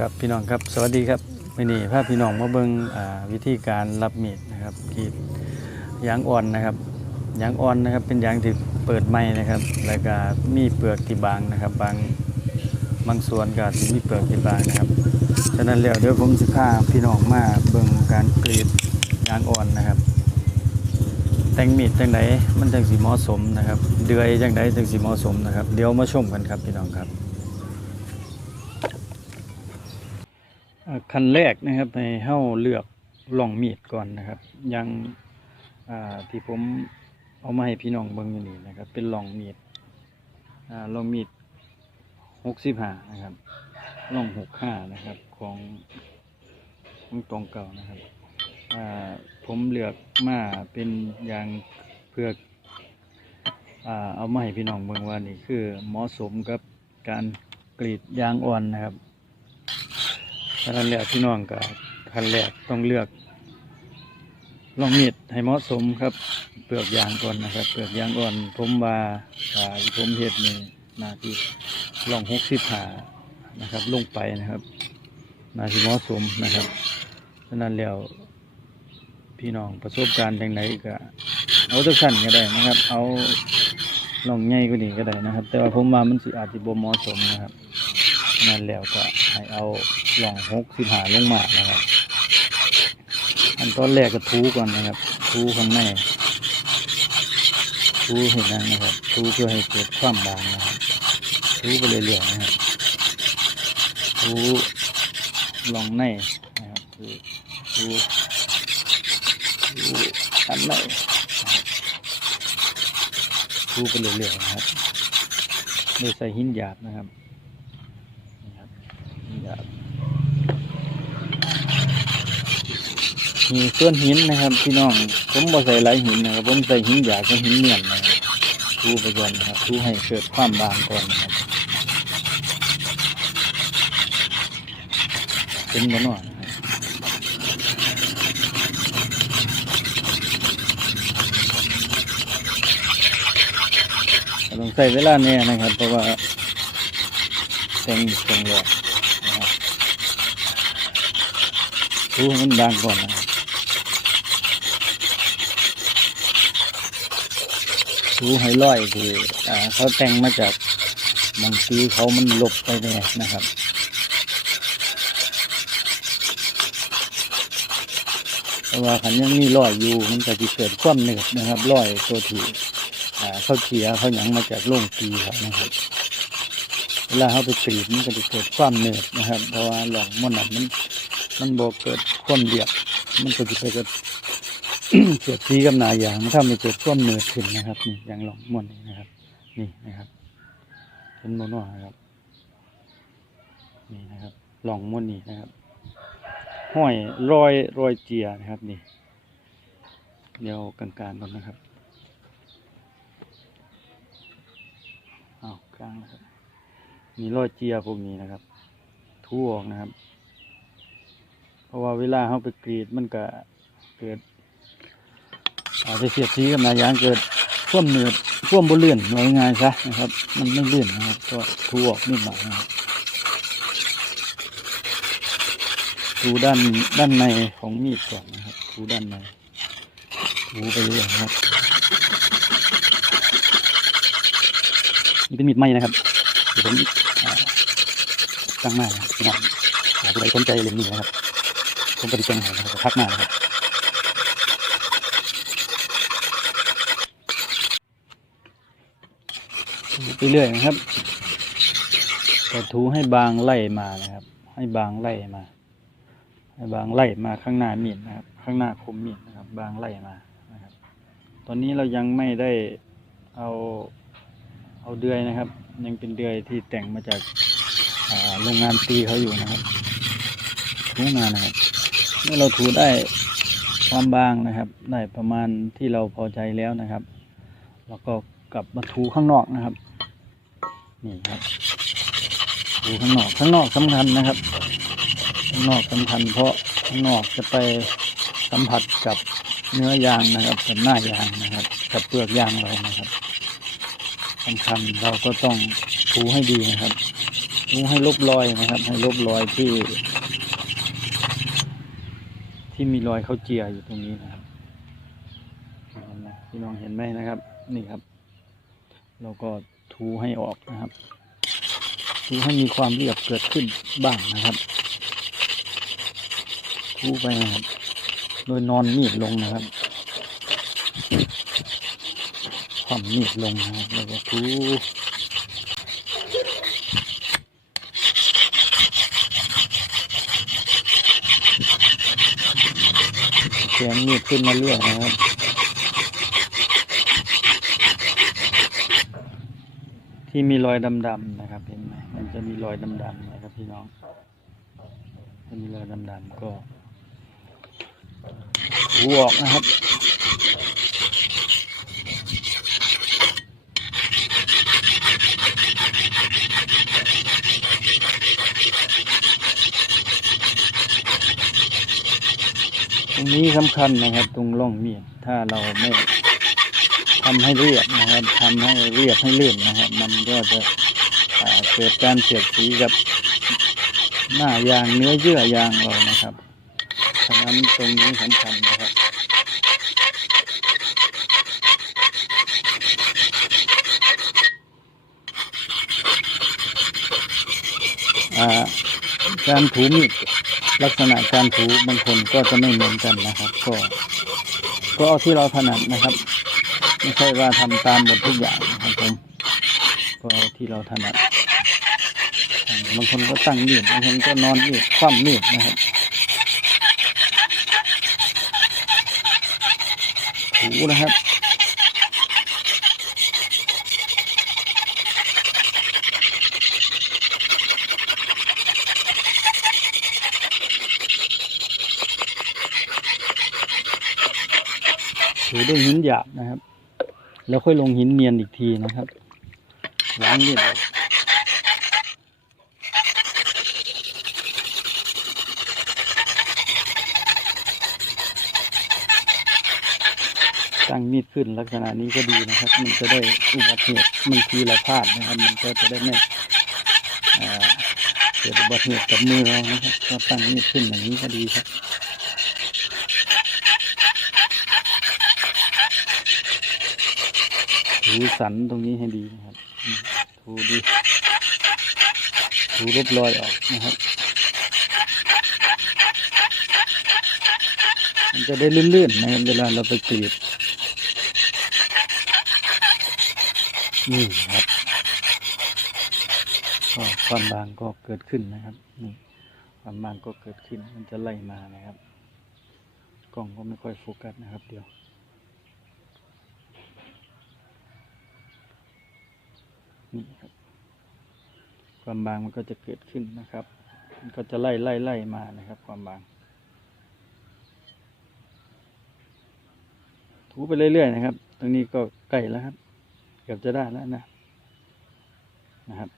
ครับพี่น้องครับสวัสดีครับวันนี้พาพี่น้องมาเบิงอ่าวิธีการรับมีดนะครับกรีดยางอ่อนนะครับยางอ่อนนะครับเป็นยางที่เปิดใหม่นะครับ แล้วก็มีเปลือกที่บางนะครับ บางบางส่วนก็มีเปลือกที่บางนะครับฉะนั้นแล้วเดี๋ยวผมสิพาพี่น้องมาเบิ่งการกรีดยางอ่อนนะครับ แต่งมีดจังไดมันจังสิเหมาะสมนะครับ เดือยจังไดจังสิเหมาะสมนะครับ เดี๋ยวมาชมกันครับพี่น้องครับ ขั้นแรกนะครับให้เฮาเลือกล่องมีดก่อนนะครับยังที่ผมเอามาให้พี่น้องเบิ่งอยู่นี่นะครับ เป็นล่องมีดอล่องมีด65นะครับล่อง65นะครับของของตรงเก่านะครับผมเลือกมาเป็นยางเพื่ออเอามาให้พี่น้องเบิ่งว่านี่คือเหมาะสมกับการกรีดยางอ่อนนะครับ ขั้นแรกพี่น้องก็ขั้นแรกต้องเลือกลองมีดให้เหมาะสมครับ เปลือกยางก่อนนะครับ เปลือกยางอ่อนผมว่าอ่าที่ผมเห็ดนี่นาทีลองหกสิบหานะครับ ลงไปนะครับนาทีเหมาะสมนะครับฉะนั้นแล้วพี่น้องประสบการณ์ทางไหนก็เอาตัวสั้นก็ได้นะครับ เอาลองใหญ่กว่านี้ก็ได้นะครับ แต่ว่าผมว่ามันสิอาจจะบ่เหมาะสมนะครับ นั่นแล้วก็ให้เอาหล่องหกสิบหาลงมานะครับอันตอนแรกก็ทูก่อนนะครับ ทูข้างในทูเห็นยังนะครับ ทูเพื่อให้เกิดความบางนะครับทูไปเรื่อยๆนะครับทูลองในนะครับทูทูทูอันในทูไปเรื่อยๆนะครับโดยใส่หินหยาบนะครับ นี่ครับนี่ครับ มีส่วนหินนะครับพี่น้องผมบ่ใส่หลายหินนะครับผมใส่หินหยาบกับหินเนียนนะครับทูไปก่อนนะครับทูให้เกิดความบางก่อนนะครับเป็นบ่หน่อยนะครับต้องใส่เวลาเนี่ยนะครับเพราะว่าเต็งเต็งเลยนะครับดูให้มันบางก่อนนะครับ ดูให้ร้อยคืออ่าเขาแต่งมาจากบางทีเขามันหลบไปเนี่ยนะครับเพราะว่าขันยังมีรอยอยู่มันก็จะเกิดความเหนืดนะครับรอยตัวที่อ่าเขาเฉียเขาหยังมาจากโรงตีเขานะครับเวลาเขาไปกรีดมันก็จะเกิดความเหนื่อยนะครับเพราะว่าหลองมันนั้นมันมันบอกเกิดความเดียบมันก็จะไปเกิด เกิดสีกับหนายางมันทำให้เกิดความเนื่อยขึ้นนะครับนี่ย่างหลงมันนี่นะครับ นี่นะครับเป็นมโนนะครับ นี่นะครับหลองมันนี่นะครับ ห้อยรอยรอยเจียนะครับนี่ เดี๋ยวกลางๆก่อนนะครับเอากลางนะครับมีรอยเจียพวกนี้นะครับ ทั่วนะครับ เพราะว่าเวลาเขาไปกรีดมันก็เกิด อาจจะเสียดสีกับนายางเกิดท่วมเหนืดท่วมบนเลื่อนง่ายๆซะนะครับ มันไม่เลื่อนนะครับก็ทั่วออกนิดหน่อยนะครับดูด้านด้านในของมีดก่อนนะครับดูด้านในดูไปเรื่อยนะครับนี่เป็นมีดไหมนะครับเดี๋ยวผมตั้งมานะครับองหาผู้ใดสนใจเรื่องนี้นะครับผมก็ติดตั้งให้นะครับทักมานะครับดูไป เรื่อยนะครับก็ถูให้บางไล่มานะครับ ให้บางไล่มา ให้บางไล่มาข้างหน้ามีดนะครับ ข้างหน้าคมมีดนะครับ บางไล่มานะครับ ตอนนี้เรายังไม่ได้เอาเอาเดือยนะครับ ยังเป็นเดือยที่แต่งมาจากโรงงานตีเขาอยู่นะครับถูงานนะครับเมื่อเราถูได้ความบางนะครับ ได้ประมาณที่เราพอใจแล้วนะครับ แล้วก็กลับมาถูข้างนอกนะครับ นี่ครับถูข้างนอกข้างนอกสำคัญนะครับ ข้างนอกสำคัญเพราะข้างนอกจะไปสัมผัสกับเนื้อยางนะครับกับหน้ายางนะครับ กับเปลือกยางเรานะครับสำคัญเราก็ต้องถูให้ดีนะครับถูให้ลบรอยนะครับ ให้ลบรอยที่ ที่มีรอยเขาเจียอยู่ตรงนี้นะครับพี่น้องเห็นไหมนะครับ นี่ครับ เราก็ ถูให้ออกนะครับถูให้มีความเรียบเกิดขึ้นบ้างนะครับถูไปนะครับ โดยนอนมีดลงนะครับความมีดลงนะครับแล้วก็ถูเสียงมีดขึ้นมาเรื่อยนะครับ ที่มีรอยดำๆนะครับเห็นไหมมันจะมีรอยดำๆนะครับพี่น้องจะมีรอยดำๆก็ถูออกนะครับตรงนี้สำคัญนะครับ ตรงร่องมีดถ้าเราไม่ ทำให้เรียบนะครับทำให้เรียบให้ลื่นนะครับ มันก็จะเกิดการเสียดสีกับหน้ายางเนื้อเยื่อยางเรานะครับฉะนั้นตรงนี้สำคัญนะครับการถูมีดลักษณะการถูบางคนก็จะไม่เหมือนกันนะครับ ก็ก็เอาที่เราถนัดนะครับ ไม่ใช่ว่าทำตามหมดทุกอย่างนะครับผมก็เอาที่เราถนัดบางคนก็ตั้งมีดบางคนก็นอนมีดคว่ำมีดนะครับถูนะครับถูด้วยหินหยาบนะครับ แล้วค่อยลงหินเนียนอีกทีนะครับล้างมีดออกตั้งมีดขึ้นลักษณะนี้ก็ดีนะครับ มันจะได้อุบัติเหตุบางทีเราพลาดนะครับ มันก็จะได้ไม่เกิดอุบัติเหตุกับมือเรานะครับก็ตั้งมีดขึ้นอย่างนี้ก็ดีครับ ถูสันตรงนี้ให้ดีนะครับ ถูดี ถูลบรอยออกนะครับ มันจะได้ลื่นๆนะครับเวลาเราไปกรีดนี่ครับก็ความบางก็เกิดขึ้นนะครับนี่ความบางก็เกิดขึ้นมันจะไล่มานะครับ กล้องก็ไม่ค่อยโฟกัสนะครับเดี๋ยว นี่ครับความบางมันก็จะเกิดขึ้นนะครับ มันก็จะไล่ไล่ไล่มานะครับ ความบาง ถูไปเรื่อยๆนะครับ ตรงนี้ก็ใกล้แล้วครับ เกือบจะได้แล้วนะนะครับ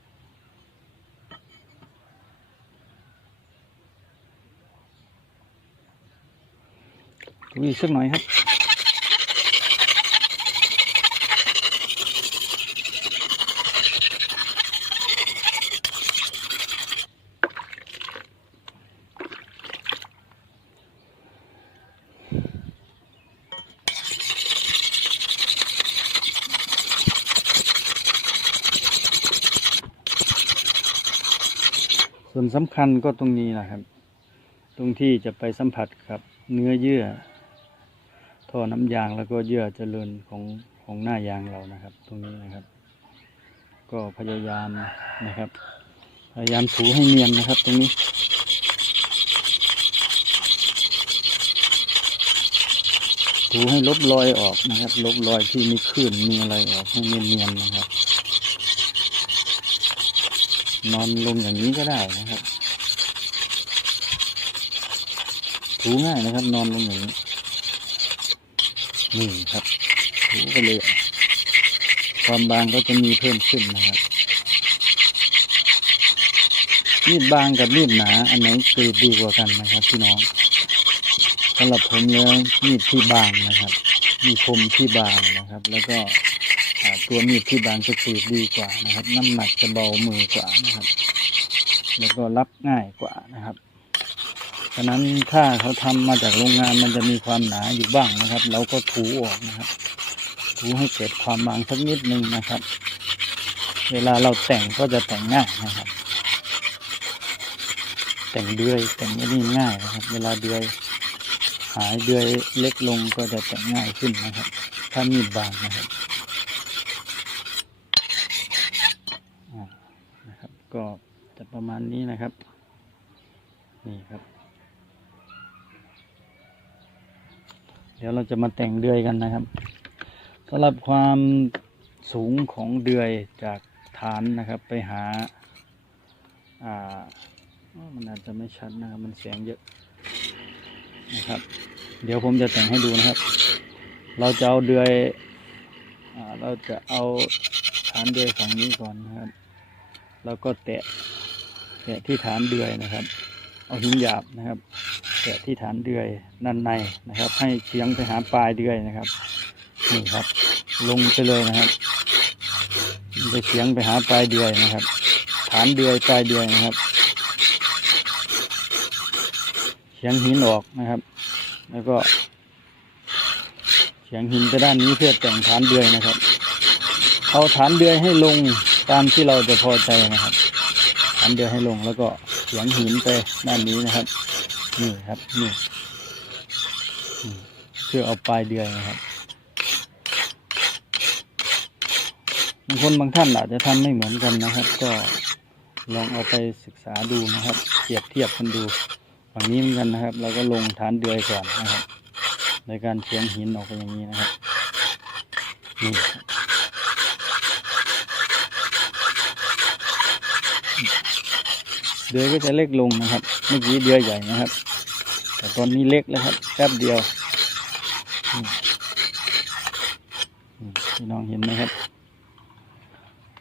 ถูอีกสักหน่อยครับ วนสำคัญก็ตรงนี้นะครับ ตรงที่จะไปสัมผัสกับเนื้อเยื่อ ท่อน้ำยางแล้วก็เยื่อเจริญของของหน้ายางเรานะครับ ตรงนี้นะครับ ก็พยายามนะครับ พยายามถูให้เนียนนะครับ ตรงนี้ถูให้ลบรอยออกนะครับ ลบรอยที่มีคลื่นมีอะไรออกให้เนียนๆนะครับ นอนลงอย่างนี้ก็ได้นะครับถูง่ายนะครับ นอนลงอย่างนี้นี่ครับถูไปเลย ความบางก็จะมีเพิ่มขึ้นนะครับมีดบางกับมีดหนา อันไหนกรีดดีกว่ากันนะครับพี่น้องสำหรับผมแล้วมีดที่บางนะครับ มีคมที่บางนะครับ แล้วก็ ตัวมีดที่บางจะกรีดดีกว่านะครับ น้ำหนักจะเบามือกว่านะครับ แล้วก็รับง่ายกว่านะครับฉะนั้นถ้าเขาทำมาจากโรงงานมันจะมีความหนาอยู่บ้างนะครับ เราก็ถูออกนะครับ ถูให้เกิดความบางสักนิดนึงนะครับ เวลาเราแต่งก็จะแต่งง่ายนะครับ แต่งเดือยแต่งไม่ได้ง่ายนะครับ เวลาเดือยหายเดือยเล็กลงก็จะแต่งง่ายขึ้นนะครับ ถ้ามีดบางนะครับอ่านะครับ ก็จะ ประมาณนี้นะครับ นี่ครับ เดี๋ยวเราจะมาแต่งเดือยกันนะครับสำหรับความสูงของเดือยจากฐานนะครับไปหาอ่ามันอาจจะไม่ชัดนะครับ มันเสียงเยอะนะครับ เดี๋ยวผมจะแต่งให้ดูนะครับ เราจะเอาเดือยอ่าเราจะเอาฐานเดือยฝั่งนี้ก่อนนะครับ แล้วก็แตะ แตะที่ฐานเดือยนะครับ เอาหินหยาบนะครับแตะที่ฐานเดือยด้านในนะครับ ให้เฉียงไปหาปลายเดือยนะครับนี่ครับ ลงไปเลยนะครับไปเฉียงไปหาปลายเดือยนะครับ ฐานเดือยปลายเดือยนะครับเฉียงหินออกนะครับ แล้วก็เฉียงหินไปด้านนี้เพื่อแต่งฐานเดือยนะครับ เอาฐานเดือยให้ลงตามที่เราจะพอใจนะครับ ฐานเดือยให้ลงแล้วก็เฉียงหินไปด้านนี้นะครับ นี่ครับนี่เพื่อเอาปลายเดือยนะครับบางคนบางท่านอาจจะทำไม่เหมือนกันนะครับ ก็ลองเอาไปศึกษาดูนะครับเปรียบเทียบกันดูฝั่งนี้เหมือนกันนะครับ เราก็ลงฐานเดือยก่อนนะครับ ในการเฉียงหินออกไปอย่างนี้นะครับนี่ครับ เดือยก็จะเล็กลงนะครับ เมื่อกี้เดือยใหญ่นะครับ แต่ตอนนี้เล็กแล้วครับแป๊บเดียวพี่น้องเห็นไหมครับ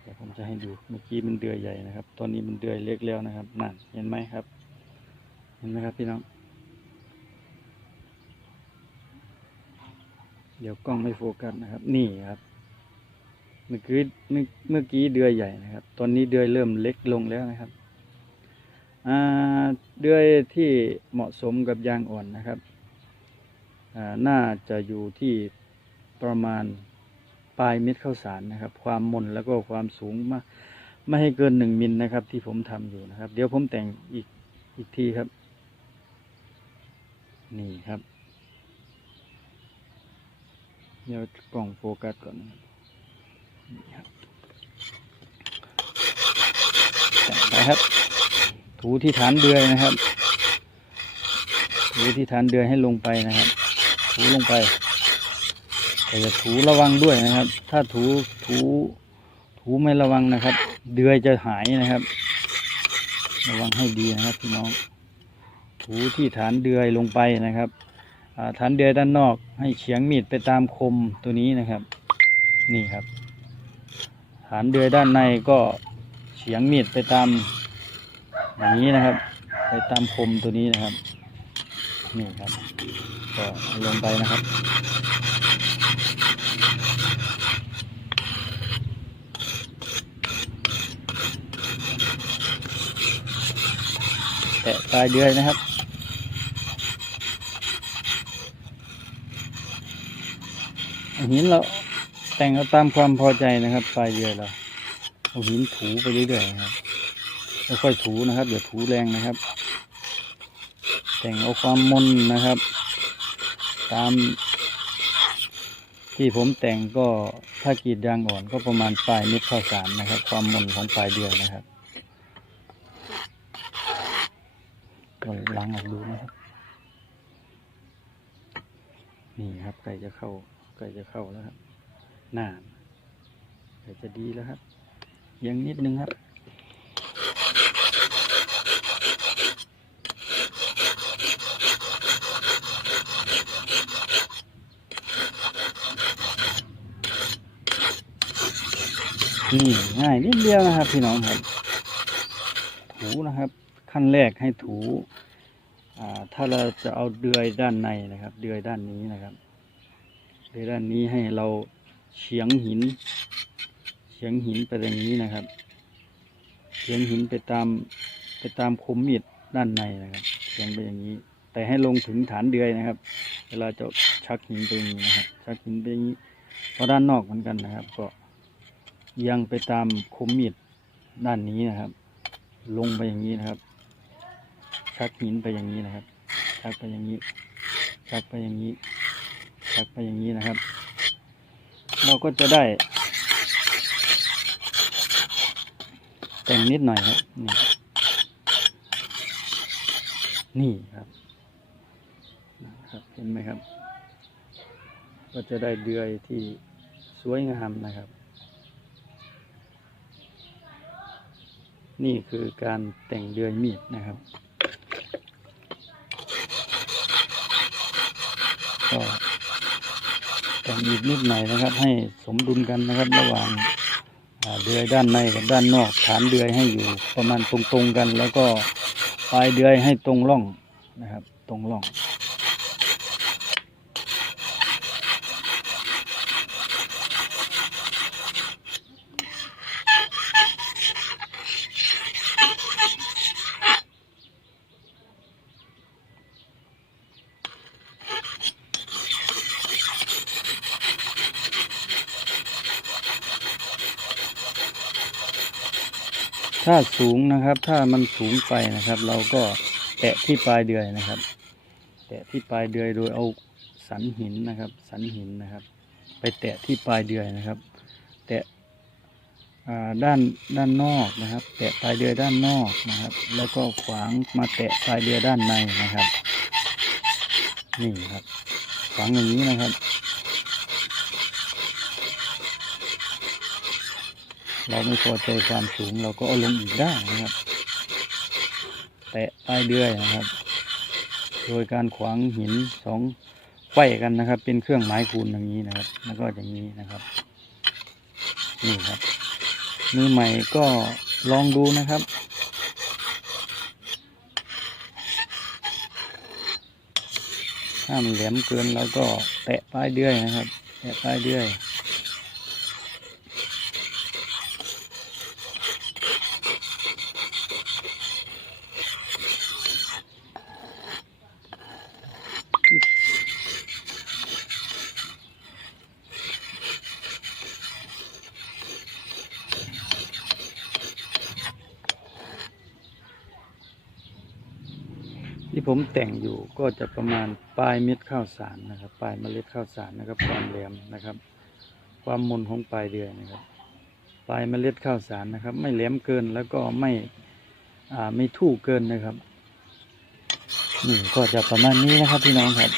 เดี๋ยวผมจะให้ดูเมื่อกี้มันเดือยใหญ่นะครับ ตอนนี้มันเดือยเล็กแล้วนะครับนั่นเห็นไหมครับ เห็นไหมครับพี่น้อง เดี๋ยวกล้องไม่โฟกัสนะครับ นี่ครับเมื่อกี้เมื่อกี้เดือยใหญ่นะครับ ตอนนี้เดือยเริ่มเล็กลงแล้วนะครับ ดือยที่เหมาะสมกับยางอ่อนนะครับ น่าจะอยู่ที่ประมาณปลายเม็ดข้าวสารนะครับ ความมนแล้วก็ความสูงมาไม่ให้เกินหนึ่งมิลนะครับ ที่ผมทำอยู่นะครับ เดี๋ยวผมแต่งอีกอีกทีครับ นี่ครับ เดี๋ยวกล่องโฟกัสก่อนนะครับนี่ครับแต่งไปครับ ถูที่ฐานเดือยนะครับ ถูที่ฐานเดือยให้ลงไปนะครับ ถูลงไปแต่อย่าถูระวังด้วยนะครับ ถ้าถูถูถูไม่ระวังนะครับ เดือยจะหายนะครับ ระวังให้ดีนะครับพี่น้อง ถูที่ฐานเดือยลงไปนะครับฐานเดือยด้านนอกให้เฉียงมีดไปตามคมตัวนี้นะครับ นี่ครับ ฐานเดือยด้านในก็เฉียงมีดไปตาม อย่างนี้นะครับ ไปตามคมตัวนี้นะครับ นี่ครับ ก็ลงไปนะครับแตะปลายเดือยนะครับหินเราแต่งเอาตามความพอใจนะครับปลายเดือยเราเอาหินถูไปเรื่อยๆครับ ค่อยๆถูนะครับอย่าถูแรงนะครับ แต่งเอาความมนนะครับ ตาม ที่ผมแต่งก็ถ้ากรีดยางอ่อนก็ประมาณปลายเม็ดข้าวสารนะครับ ความมนของปลายเดือยนะครับก็ล้างออกดูนะครับ นี่ครับไก่จะเข้าไก่จะเข้าแล้วครับหน้าไก่จะดีแล้วครับอียังนิดนึงครับ นี่ง่ายนิดเดียวนะครับ พี่น้องครับ ถูนะครับ ขั้นแรกให้ถูถ้าเราจะเอาเดือยด้านในนะครับ เดือยด้านนี้นะครับ เดือยด้านนี้ให้เราเฉียงหิน เฉียงหินไปอย่างนี้นะครับ เฉียงหินไปตามไปตามคมมีดด้านในนะครับเอียงไปอย่างนี้ แต่ให้ลงถึงฐานเดือยนะครับ เวลาจะชักหินไปอย่างนี้นะครับ ชักหินไปอย่างนี้เพราะด้านนอกเหมือนกันนะครับ ก็ เอียังไปตามคมมีดด้านนี้นะครับ ลงไปอย่างนี้นะครับ ชักหินไปอย่างนี้นะครับ ชักไปอย่างนี้ ชักไปอย่างนี้ ชักไปอย่างนี้นะครับ เราก็จะได้แต่งนิดหน่อยครับ นี่นี่ครับนะครับเห็นไหมครับ ก็จะได้เดือยที่สวยงามนะครับ นี่คือการแต่งเดือยมีดนะครับก็แต่งอีกนิดหน่อยนะครับ ให้สมดุลกันนะครับ ระหว่างเดือยด้านในกับด้านนอกฐานเดือยให้อยู่ประมาณตรงๆกัน แล้วก็ปลายเดือยให้ตรงร่องนะครับ ตรงร่อง ถ้าสูงนะครับ ถ้ามันสูงไปนะครับ เราก็แตะที่ปลายเดือยนะครับ แตะที่ปลายเดือยโดยเอาสันหินนะครับ สันหินนะครับ ไปแตะที่ปลายเดือยนะครับ แตะด้านด้านนอกนะครับ แตะปลายเดือยด้านนอกนะครับ แล้วก็ขวางมาแตะปลายเดือยด้านในนะครับนี่ครับขวางอย่างนี้นะครับ เราไม่พอใจความสูงเราก็เอาลงอีกได้นะครับแตะปลายเดือยนะครับ โดยการขวางหินสองไขว้กันนะครับ เป็นเครื่องหมายคูณอย่างนี้นะครับ แล้วก็อย่างนี้นะครับนี่ครับมือใหม่ก็ลองดูนะครับถ้ามันแหลมเกินเราก็แตะปลายเดือยนะครับ แตะปลายเดือย แต่งอยู่ก็จะประมาณปลายเม็ดข้าวสารนะครับปลายเมล็ดข้าวสารนะครับความแหลมนะครับ ความมนของปลายเดือยนะครับ ปลายเมล็ดข้าวสารนะครับ ไม่แหลมเกินแล้วก็ไม่อ่าไม่ทู่เกินนะครับนี่ก็จะประมาณนี้นะครับพี่น้องครับ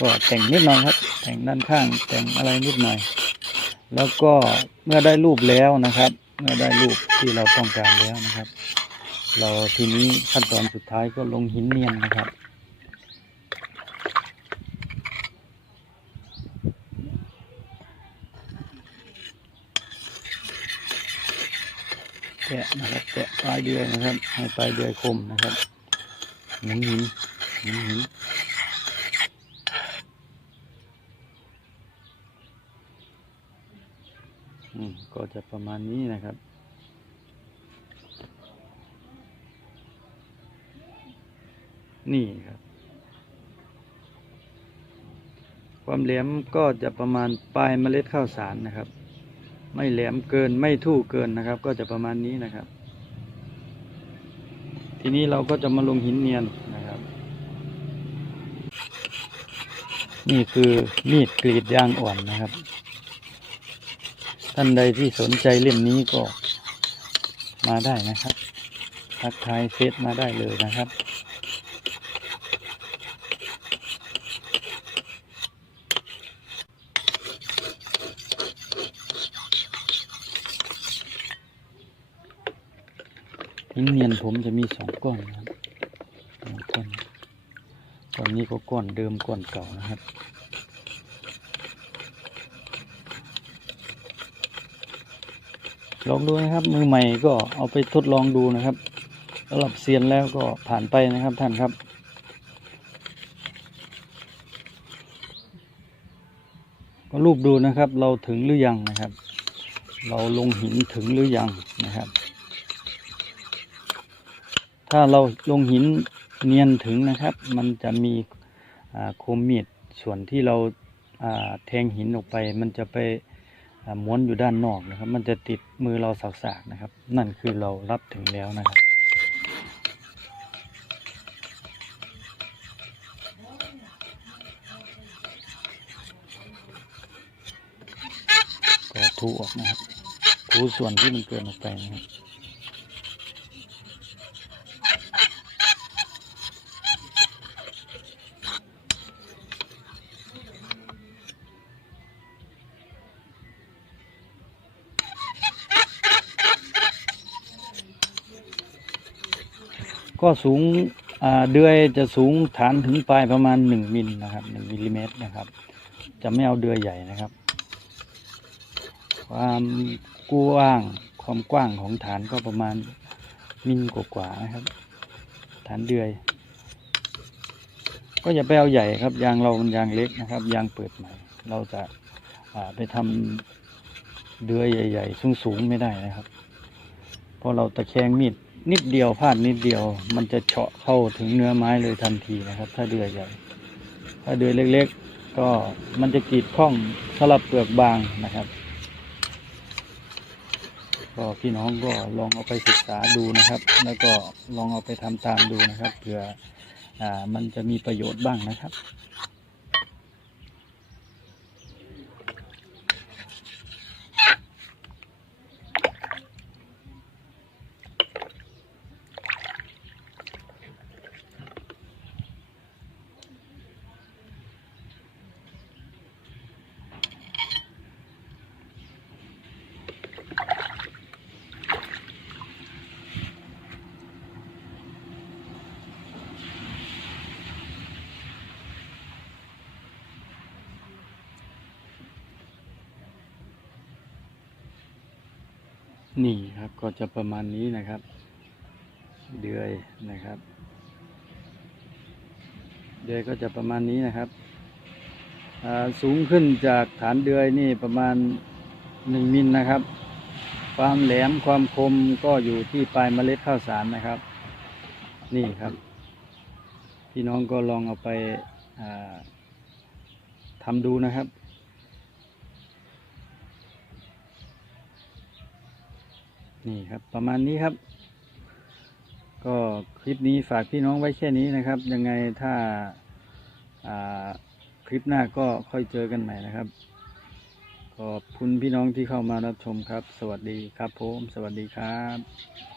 ก็แต่งนิดหน่อยครับ แต่งด้านข้างแต่งอะไรนิดหน่อย แล้วก็เมื่อได้รูปแล้วนะครับ เมื่อได้รูปที่เราต้องการแล้วนะครับ เราทีนี้ขั้นตอนสุดท้ายก็ลงหินเนียนนะครับะนะครับแกะปลายเดือยนะครับ ให้ปลายเดือยคมนะครับหมุนหินหมุนหินอืมก็จะประมาณนี้นะครับนี่ครับ ความแหลมก็จะประมาณปลายเมล็ดข้าวสารนะครับ ไม่แหลมเกินไม่ทู่เกินนะครับ ก็จะประมาณนี้นะครับ ทีนี้เราก็จะมาลงหินเนียนนะครับ นี่คือมีดกรีดยางอ่อนนะครับ ท่านใดที่สนใจเล่มนี้ก็มาได้นะครับ ทักทายเฟซมาได้เลยนะครับ หินเนียนผมจะมีสองก้อนนะครับสองก้อนก้อนนี้ก็ก้อนเดิมก้อนเก่านะครับลองดูนะครับ มือใหม่ก็เอาไปทดลองดูนะครับสำหรับเซียนแล้วก็ผ่านไปนะครับท่านครับ ก็รูปดูนะครับ เราถึงหรือยังนะครับ เราลงหินถึงหรือยังนะครับ ถ้าเราลงหินเนียนถึงนะครับ มันจะมีอ่าคมมีดส่วนที่เราาแทงหินออกไป มันจะไปม้วนอยู่ด้านนอกนะครับ มันจะติดมือเราสากๆนะครับ นั่นคือเรารับถึงแล้วนะครับก็ถูออกนะครับถูส่วนที่มันเกินออกไปนะครับ ก็สูงเดือยจะสูงฐานถึงปลายประมาณหนึ่งมิลนะครับหนึ่งมิลลิเมตรนะครับ จะไม่เอาเดือยใหญ่นะครับ ความกว้างความกว้างของฐานก็ประมาณมิลกว่าๆนะครับ ฐานเดือย ก็อย่าไปเอาใหญ่ครับ ยางเรามันยางเล็กนะครับ ยางเปิดใหม่ เราจะาไปทำเดือยใหญ่ ๆ สูงๆไม่ได้นะครับ เพราะเราตะแคงมีด นิดเดียวพลาดนิดเดียว มันจะเฉาะเข้าถึงเนื้อไม้เลยทันทีนะครับ ถ้าเดือยใหญ่ ถ้าเดือยเล็ก ๆ ก็มันจะกรีดข้องสลับเปลือกบางนะครับก็พี่น้องก็ลองเอาไปศึกษาดูนะครับ แล้วก็ลองเอาไปทำตามดูนะครับเผื่ออ่ามันจะมีประโยชน์บ้างนะครับ นี่ครับก็จะประมาณนี้นะครับ เดือยนะครับ เดือยก็จะประมาณนี้นะครับสูงขึ้นจากฐานเดือยนี่ประมาณหนึ่งมิลนะครับ ความแหลมความคมก็อยู่ที่ปลายเมล็ดข้าวสารนะครับ นี่ครับ พี่น้องก็ลองเอาไปาทำดูนะครับ นี่ครับ ประมาณนี้ครับ ก็คลิปนี้ฝากพี่น้องไว้แค่นี้นะครับ ยังไงถ้าาคลิปหน้าก็ค่อยเจอกันใหม่นะครับ ขอบคุณพี่น้องที่เข้ามารับชมครับ สวัสดีครับผม สวัสดีครับ